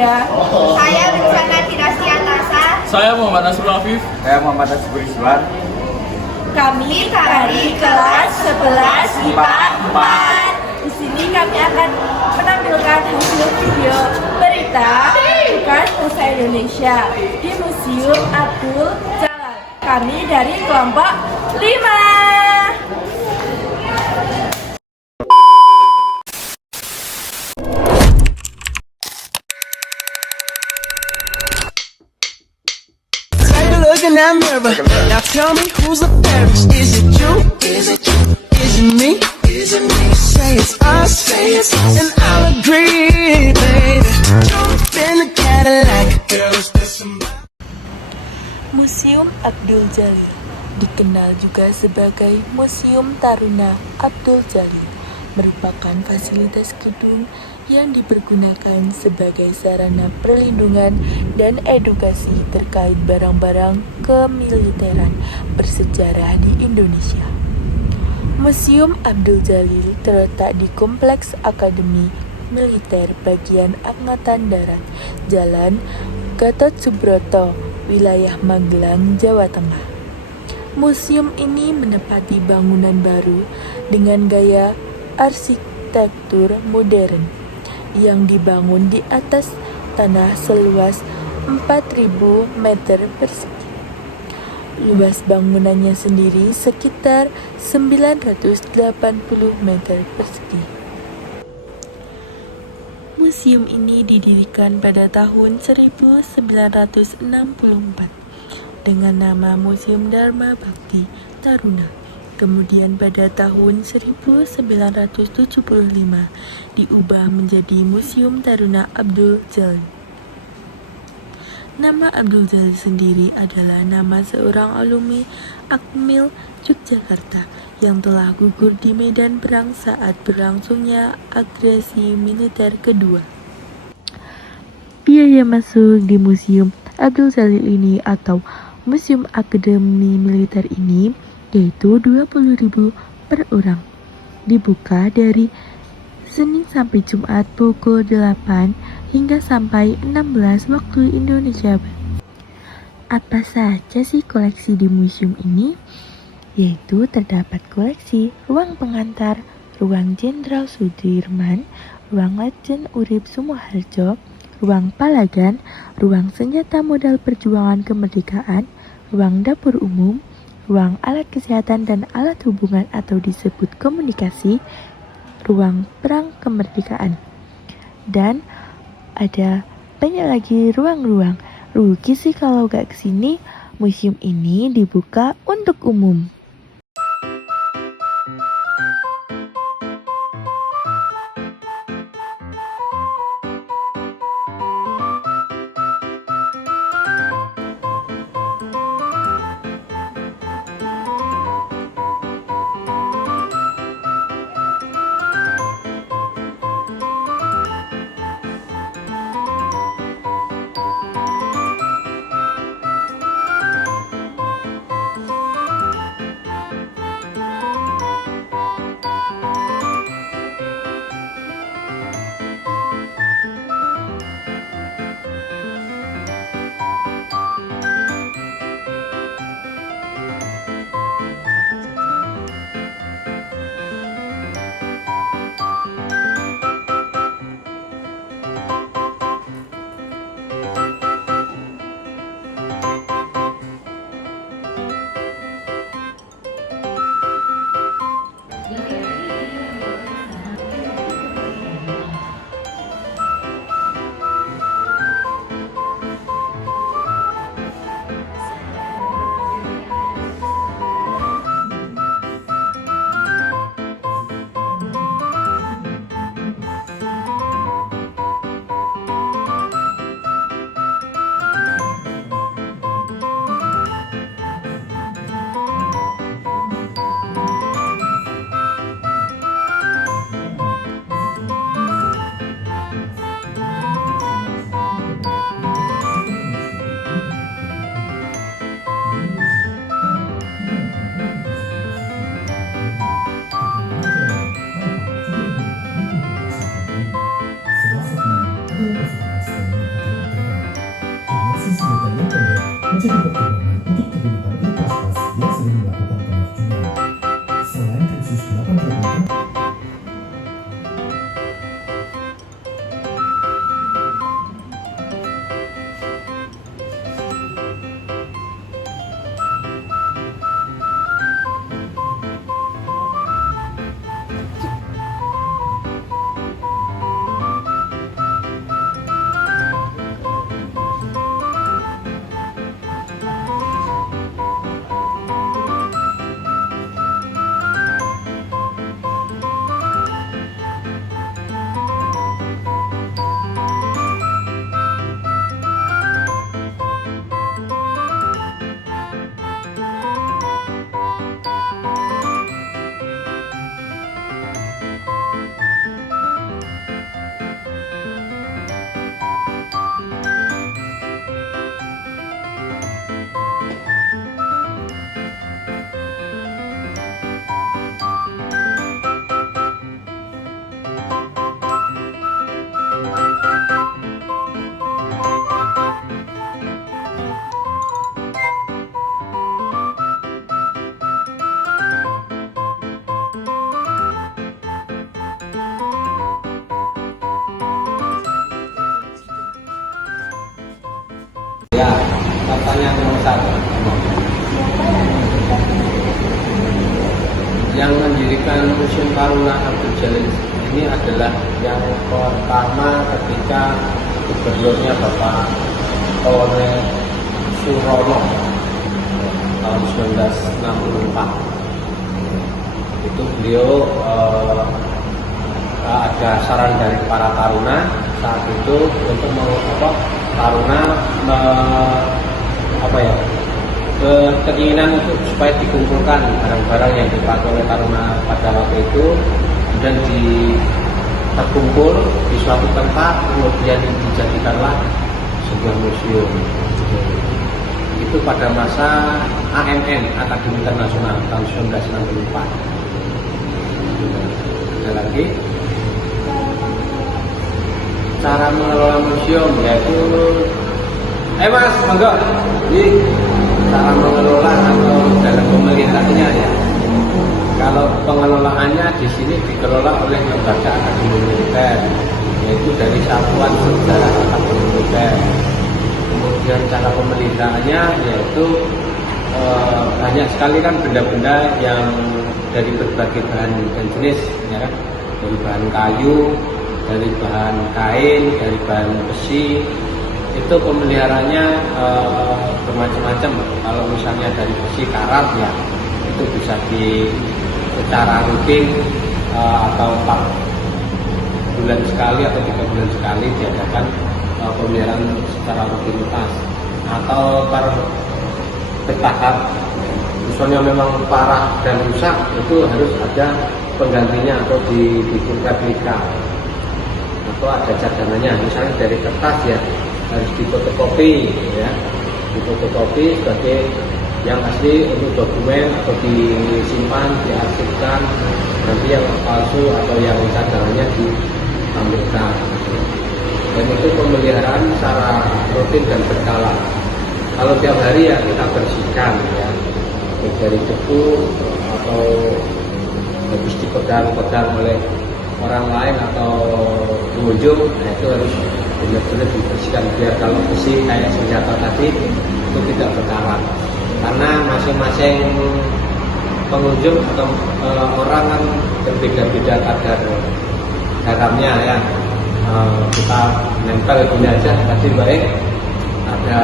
Indonesia. Saya Winsana Dinasti Atasa. Saya Muhammad Nasrul Afif. Saya Muhammad Nasrul Iswan. Kami dari kelas 11 IPA 4. Di sini kami akan menampilkan hasil video berita bukan bahasa Indonesia di Museum Abdul Jalal. Kami dari kelompok 5. Look in that mirror. Now tell me who's the fairest? Is it you? Is it you? Is it me? Is it me? Say it's us. Say it's us. And I'll agree, baby. Jump in the Cadillac. Girl, is this somebody? Museum Abdul Jalil dikenal juga sebagai Museum Taruna Abdul Jalil, merupakan fasilitas gedung yang dipergunakan sebagai sarana perlindungan dan edukasi terkait barang-barang kemiliteran bersejarah di Indonesia. Museum Abdul Jalil terletak di Kompleks Akademi Militer Bagian Angkatan Darat, Jalan Gatot Subroto, wilayah Magelang, Jawa Tengah. Museum ini menempati bangunan baru dengan gaya arsitektur modern yang dibangun di atas tanah seluas 4.000 meter persegi. Luas bangunannya sendiri sekitar 980 meter persegi. Museum ini didirikan pada tahun 1964 dengan nama Museum Dharma Bakti Taruna. Kemudian pada tahun 1975 diubah menjadi Museum Taruna Abdul Jalil. Nama Abdul Jalil sendiri adalah nama seorang alumni Akmil Yogyakarta yang telah gugur di medan perang saat berlangsungnya agresi militer kedua. Biaya masuk di Museum Abdul Jalil ini atau Museum Akademi Militer ini yaitu 20.000 per orang. Dibuka dari Senin sampai Jumat pukul 8 hingga sampai 16 waktu Indonesia. Apa saja sih koleksi di museum ini? Yaitu terdapat koleksi ruang pengantar, ruang Jenderal Sudirman, ruang Lejen Urip Sumoharjo, ruang Palagan, ruang senjata modal perjuangan kemerdekaan, ruang dapur umum, ruang alat kesehatan dan alat hubungan atau disebut komunikasi, ruang perang kemerdekaan. Dan ada banyak lagi ruang-ruang. Rugi sih kalau gak kesini. Museum ini dibuka untuk umum. menjadi pertimbangan untuk digunakan universitas yang sering melakukan penerjunan. Selain Densus 88, Ya, pertanyaan nomor 1. Yang mendirikan Museum Taruna Abdul Jalil ini adalah yang pertama ketika gubernurnya Bapak Tore Surono tahun 1964. Itu beliau ada saran dari para taruna saat itu untuk taruna keinginan untuk supaya dikumpulkan barang-barang yang dipakai oleh taruna pada waktu itu dan terkumpul di suatu tempat, kemudian dijadikanlah sebuah museum. Itu pada masa AMN Akademi Internasional tahun 1964. Ada lagi cara mengelola museum, yaitu Mas, monggo. Jadi cara mengelola atau dalam pemerintahnya ya. Kalau pengelolaannya di sini dikelola oleh lembaga akademi militer, yaitu dari Satuan Sejarah Akademi Militer. Kemudian cara pemeliharannya yaitu banyak sekali kan benda-benda yang dari berbagai bahan dan jenis, ya kan? Dari bahan kayu, dari bahan kain, dari bahan besi. Itu pemeliharannya bermacam-macam. Kalau misalnya dari besi karat ya itu bisa secara rutin atau 4 bulan sekali atau 3 bulan sekali diadakan pemeliharaan secara rutinitas atau bertahap. Misalnya memang parah dan rusak, itu harus ada penggantinya atau dibikin replika atau ada cadangannya. Misalnya dari kertas ya harus difotokopi ya, difotokopi sebagai yang asli untuk dokumen atau disimpan, diarsipkan. Nanti yang palsu atau yang cadangannya ditampilkan. Dan itu pemeliharaan secara rutin dan berkala. Kalau tiap hari ya kita bersihkan ya, dari debu atau habis dipegang-pegang oleh orang lain atau pengunjung, nah itu harus benar-benar dibersihkan biar kalau besi kayak senjata tadi itu tidak berkarat. Karena masing-masing pengunjung atau orang kan berbeda-beda kadar garamnya ya. Kita nempel gini aja tadi baik. Ada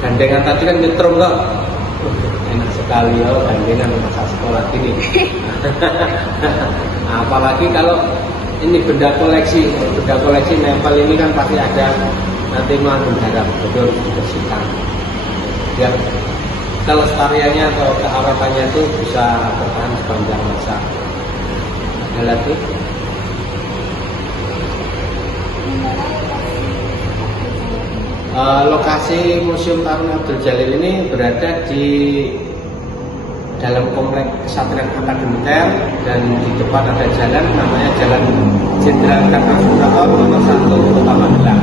gandengan tadi kan nyetrum kok. Enak sekali ya gandengan masa sekolah gini. Apalagi kalau ini benda koleksi nempel ini kan pasti ada nanti mengandung garam, jadi harus dibersihkan biar kelestariannya atau keawetannya itu bisa bertahan sepanjang masa. Ada lagi? Lokasi Museum Taruna Abdul Jalil ini berada di dalam komplek Kesatria Akademiter dan di depan ada jalan namanya Jalan Jenderal Karnasurato nomor 1 Kota Magelang,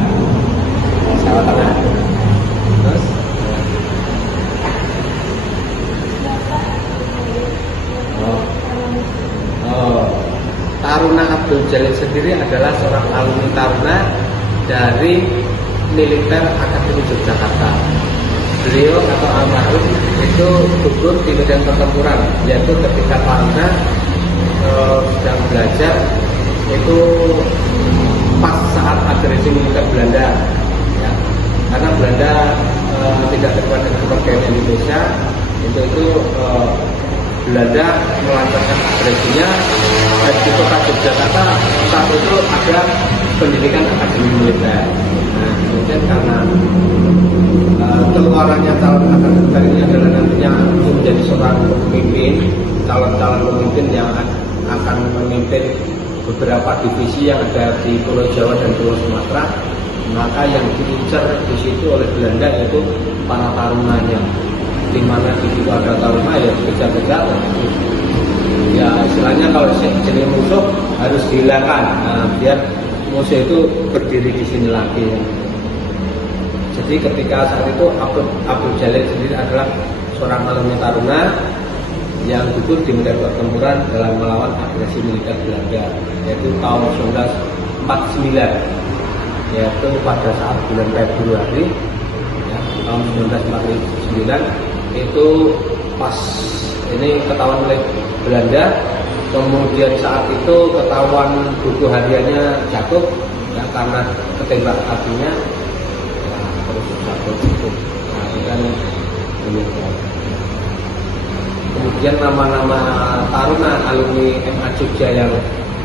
Jawa Tengah. Terus Jalil sendiri adalah seorang alumni taruna dari Militer Akademi Yogyakarta. Beliau atau almarhum itu gugur di medan pertempuran, yaitu ketika taruna sedang belajar itu pas saat agresi militer Belanda, ya. Karena Belanda tidak terima dengan kemerdekaan Indonesia, itu Belanda melancarkan agresinya. Dan di kota Yogyakarta saat itu ada pendidikan akademi militer. Nah, kemudian karena keluarannya calon akademi ini adalah nantinya menjadi seorang pemimpin, calon-calon pemimpin yang akan memimpin beberapa divisi yang ada di Pulau Jawa dan Pulau Sumatera, maka yang diincar di situ oleh Belanda yaitu para tarunanya, di mana di situ ada taruna ya kejar-kejar, ya istilahnya kalau jenis musuh harus dihilangkan, nah, biar musuh itu berdiri di sini lagi. Jadi ketika saat itu Abdul Jalil sendiri adalah seorang alumni taruna yang gugur di medan pertempuran dalam melawan agresi militer Belanda, yaitu tahun 1949, yaitu pada saat bulan Februari ya, tahun 1949 itu pas ini ketahuan oleh Belanda. Kemudian saat itu ketahuan buku hariannya jatuh ya, karena ketembak kakinya ya, terus jatuh itu. Nah, itu kan meninggal. Kemudian nama-nama taruna alumni MA Jogja yang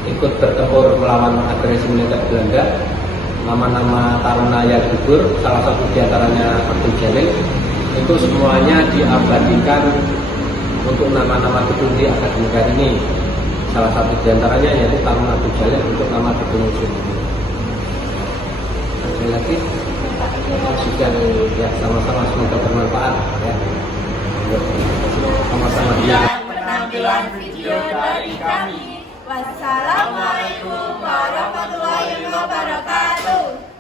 ikut bertempur melawan agresi militer Belanda, nama-nama taruna yang gugur, salah satu diantaranya Abdul Jalil, itu semuanya diabadikan untuk nama-nama gedung di akademika ini. Salah satu diantaranya yaitu taruna Abdul Jalil untuk nama gedung museum ini. Ada lagi? Sudah ya, sama-sama semoga bermanfaat ya. Sama-sama dia. Penampilan video dari kami. Wassalamualaikum warahmatullahi wabarakatuh.